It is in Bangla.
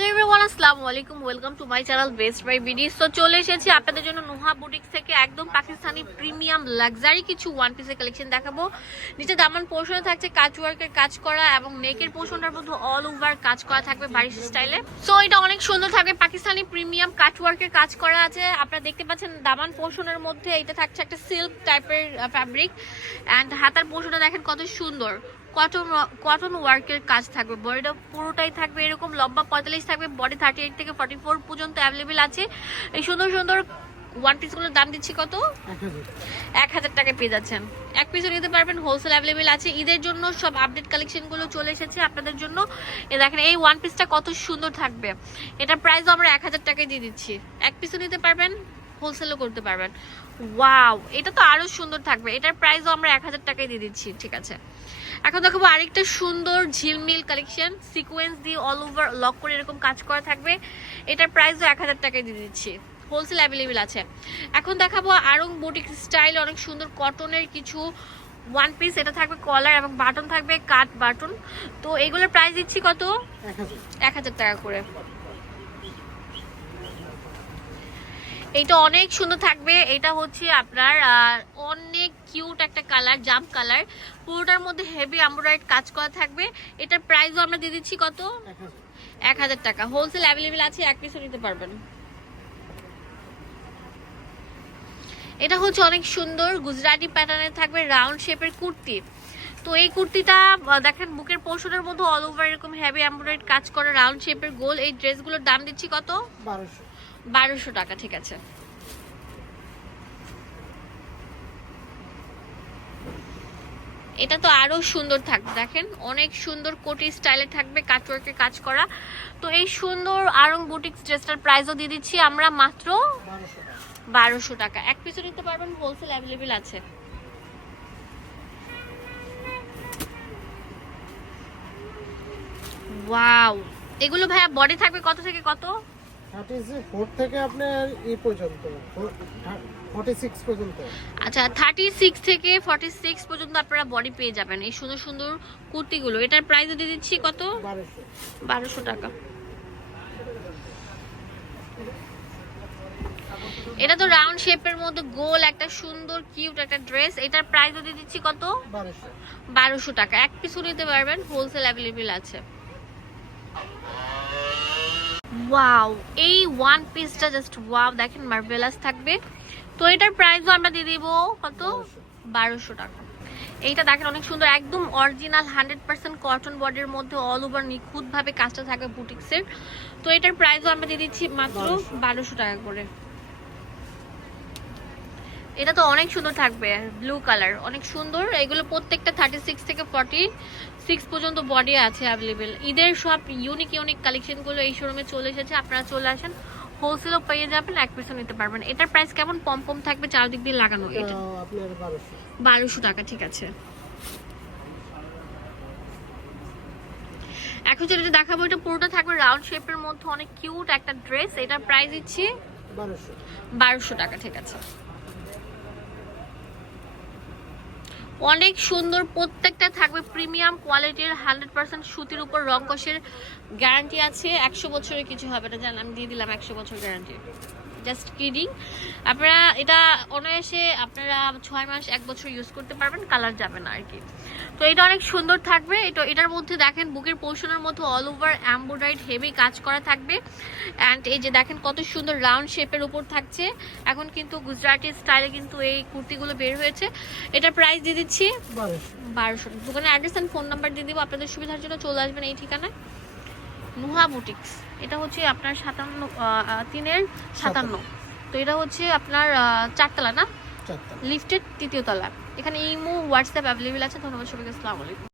হ্যালো এভরিওয়ান আসসালামু আলাইকুম welcome to my channel best buy BDs তো চলে এসেছি আপনাদের জন্য নোহা বুটিক্স থেকে একদম পাকিস্তানি প্রিমিয়াম লাক্সারি কিছু ওয়ান পিসের কালেকশন দেখাবো। নিচে দামান পোর্শনে থাকছে কাজ ওয়ার্কের কাজ করা এবং নেকের পোর্শনটার মধ্যে অল ওভার কাজ করা থাকবে বারিশ স্টাইলে সো এটা অনেক সুন্দর থাকবে, পাকিস্তানি প্রিমিয়াম কাট ওয়ার্কের কাজ করা আছে। আপনারা দেখতে পাচ্ছেন দামান পোর্শনের মধ্যে এটা থাকছে একটা সিল্ক টাইপের ফ্যাব্রিক অ্যান্ড হাতার পোর্শনটা দেখেন কত সুন্দর। কটন কটন ওয়ার্কের কাজ থাকবে। বডিটা পুরোটাই থাকবে এরকম, লম্বা পঁয়তাল্লিশ থাকবে বডি থার্টি এইট থেকে ফর্টি ফোর পর্যন্ত অ্যাভেলেবেল আছে। এই সুন্দর সুন্দর ওয়ান পিসগুলোর দাম দিচ্ছি কত? এক হাজার টাকায় পেয়ে যাচ্ছেন। এক পিসও নিতে পারবেন হোলসেল অ্যাভেলেবেল আছে। ঈদের জন্য সব আপডেট কালেকশনগুলো চলে এসেছে আপনাদের জন্য। এ দেখেন, এই ওয়ান পিসটা কত সুন্দর থাকবে। এটার প্রাইসও আমরা এক হাজার টাকায় দিয়ে দিচ্ছি। এক পিসও নিতে পারবেন হোলসেলও করতে পারবেন। ওয়াও এটা তো আরও সুন্দর থাকবে। এটার প্রাইসও আমরা এক হাজার টাকায় দিয়ে দিচ্ছি, ঠিক আছে। এখন দেখাবো আরেকটা সুন্দর ঝিলমিল কালেকশন সিকোয়েন্স দিয়ে অল ওভার লক করে এরকম কাজ করা থাকবে। এটার প্রাইসও এক হাজার টাকায় দিয়ে দিচ্ছি। হোলসেল অ্যাভেলেবেল আছে। এখন দেখাবো আরং বুটিক স্টাইল অনেক সুন্দর কটনের কিছু ওয়ান পিস এটা থাকবে কলার এবং বাটন থাকবে কাট বাটন তো এগুলোর প্রাইস দিচ্ছি কত? এক হাজার টাকা করে। এটা অনেক সুন্দর থাকবে। এটা হচ্ছে আপনার অনেক কিউট একটা কালার জাম কালার পুরোটার মধ্যে হেভি এমব্রয়ডারি কাজ করা থাকবে। এটার প্রাইসও আমরা দিয়ে দিচ্ছি কত? এক হাজার। টাকা। হোলসেল অ্যাভেলেবেল আছে এক পিসও নিতে পারবেন। এটা হচ্ছে অনেক সুন্দর গুজরাটি প্যাটার্নের থাকবে রাউন্ড শেপের কুর্তি। তো এই কুর্তিটা দেখেন বুকের পোর্শনের মধ্যে অল ওভার এরকম হেভি এমব্রয়ডারি কাজ করা রাউন্ড শেপের গোল। এই ড্রেসগুলোর দাম দিচ্ছি কত? বারোশো। বারোশো টাকা, ঠিক আছে। এটা তো আরও সুন্দর থাকবে, দেখেন। অনেক সুন্দর কোটি স্টাইলে থাকবে কাটওয়ার্কের কাজ করা। তো এই সুন্দর আরং বুটিক্স ড্রেসটার প্রাইসও দিয়ে দিচ্ছি আমরা মাত্র বারোশো টাকা। এক পিসও নিতে পারবেন হোলসেল অ্যাভেলেবেল আছে। এগুলো ভাইয়া বডি থাকবে কত থেকে কত? থার্টি ফোর থেকে আপনার ই পর্যন্ত ফর্টি সিক্স পর্যন্ত। আচ্ছা থার্টি সিক্স থেকে ফর্টি সিক্স পর্যন্ত আপনারা বডি পেয়ে যাবেন এই সুন্দর সুন্দর কুর্তিগুলো। এটার প্রাইস দিয়ে দিচ্ছি কত? বারোশো। টাকা। এটা তো রাউন্ড শেপের মধ্যে গোল একটা সুন্দর কিউট একটা ড্রেস এটার প্রাইস দিয়ে দিচ্ছি কত? বারোশো। টাকা। এক পিসও নিতে পারবেন হোলসেল অ্যাভেলেবেল আছে। ওয়াও এই ওয়ান পিসটা জাস্ট ওয়াও দেখেন মার্ভেলাস থাকবে। তো এটার প্রাইসও আমরা দিয়ে দিব কত? বারোশো টাকা। এইটা দেখেন অনেক সুন্দর, একদম অরিজিনাল হান্ড্রেড পার্সেন্ট কটন বডির মধ্যে অল ওভার নিখুঁতভাবে কাজটা থাকবে বুটিক্সের তো এটার প্রাইসও আমরা দিয়ে দিচ্ছি মাত্র বারোশো টাকা করে। এটা তো অনেক সুন্দর থাকবে ব্লু কালার অনেক সুন্দর। এগুলো প্রত্যেকটা থার্টি সিক্স থেকে ফর্টি সিক্স পর্যন্ত বডি আছে অ্যাভেলেবেল ঈদের সব ইউনিক ইউনিক কালেকশনগুলো এই শোরুমে চলে এসেছে। আপনারা চলে আসেন হোলসেলও পেয়ে যাবেন এক পিসও নিতে পারবেন। এটার প্রাইস কেমন? পম পম থাকবে চারদিক দিয়ে লাগানো এটা বারোশো। টাকা ঠিক আছে। এখন যেটা দেখাবো এটা পুরোটা থাকবে রাউন্ড শেপের মধ্যে অনেক কিউট একটা ড্রেস এটার প্রাইস দিচ্ছি বারোশো টাকা ঠিক আছে। অনেক সুন্দর, প্রত্যেকটা থাকবে প্রিমিয়াম কোয়ালিটির হান্ড্রেড পার্সেন্ট সুতির উপর রং কষের গ্যারান্টি আছে। একশো বছরের কিছু হবে না, জান, আমি দিয়ে দিলাম একশো বছর গ্যারান্টি। জাস্ট কিডিং আপনারা এটা অনায়াসে আপনারা ছয় মাস এক বছর ইউজ করতে পারবেন কালার যাবে না আর কি। তো এটা অনেক সুন্দর থাকবে। এটা এটার মধ্যে দেখেন বুকের পোর্শনের মধ্যে অল ওভার অ্যাম্বোডাইড হেভি কাজ করা থাকবে। অ্যান্ড এই যে দেখেন কত সুন্দর রাউন্ড শেপের উপর থাকছে। এখন কিন্তু গুজরাটি স্টাইলে কিন্তু এই কুর্তিগুলো বের হয়েছে। এটার প্রাইস দিয়ে দিচ্ছি বারোশো। দোকানের অ্যাড্রেস অ্যান্ড ফোন নাম্বার দিয়ে দিব। আপনাদের সুবিধার জন্য চলে আসবেন এই ঠিকানায়। নুহা বুটিক্স। এটা হচ্ছে আপনার সাতান্ন তিনের সাতান্ন। তো এটা হচ্ছে আপনার চারতলা না? লিফটের তৃতীয় তলা। এখানে ইমো হোয়াটসঅ্যাপ অ্যাভেলেবেল আছে। ধন্যবাদ সবাইকে আসসালামু আলাইকুম।